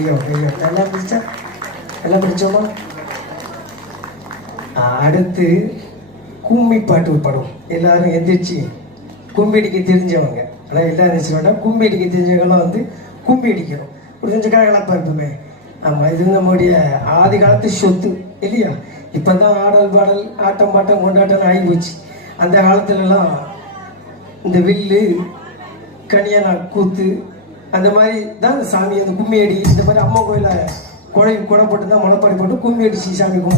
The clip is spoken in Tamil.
கையோ கையோ நல்லா பிடிச்சா நல்லா பிடிச்சோமா. அடுத்து கும்மி பாட்டு படம். எல்லாரும் எந்திரிச்சு கும்மி அடிக்க தெரிஞ்சவங்க, ஆனால் எல்லாரும் எந்திரிச்சு வேண்டாம், கும்மி அடிக்க தெரிஞ்சவங்கலாம் வந்து கும்மி அடிக்கணும். ஒரு கொஞ்சம் கலகலப்பாக இருப்போமே. ஆமாம், இது நம்முடைய ஆதி காலத்து சொத்து இல்லையா. இப்போ தான் ஆடல் பாடல் ஆட்டம் பாட்டம் கொண்டாட்டம் ஆகி போச்சு. அந்த காலத்துலலாம் இந்த வில்லு கனியானா கூத்து அந்த மாதிரி தான் சாமி, அந்த கும்மி அடி இந்த மாதிரி அம்மா கோயில குழை போட்டு தான் முளைப்பாடி போட்டு கும்மி அடிச்சு சாமி கும்பிட்டு